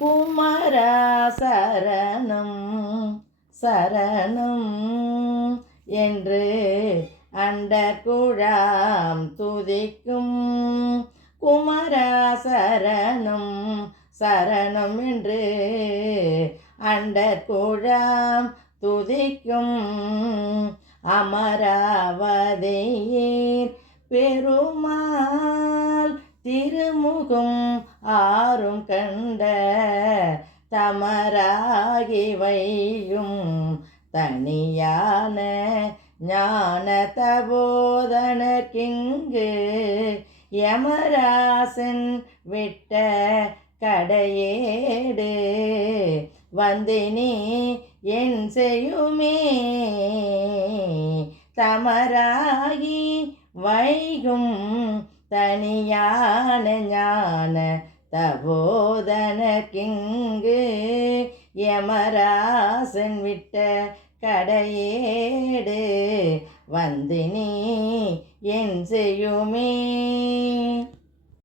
குமரா சரணம் சரணம் என்று அண்டகுழாம் துதிக்கும். குமரா சரணம் சரணம் என்று அண்டகுழாம் துதிக்கும். அமராவதியீர் பெருமாள் திருமுகம் ஆறும் கண்ட தமராகி வையும் தனியான ஞான தபோதனர்க்கிங்கு யமராசன் விட்ட கடையேடு வந்தினி என் செய்யுமே. தமராகி வைகும் தனியான ஞான தபோதனர்க்கிங்கு யமராசன் விட்ட கடையேடு வந்தினி என் செய்யுமே.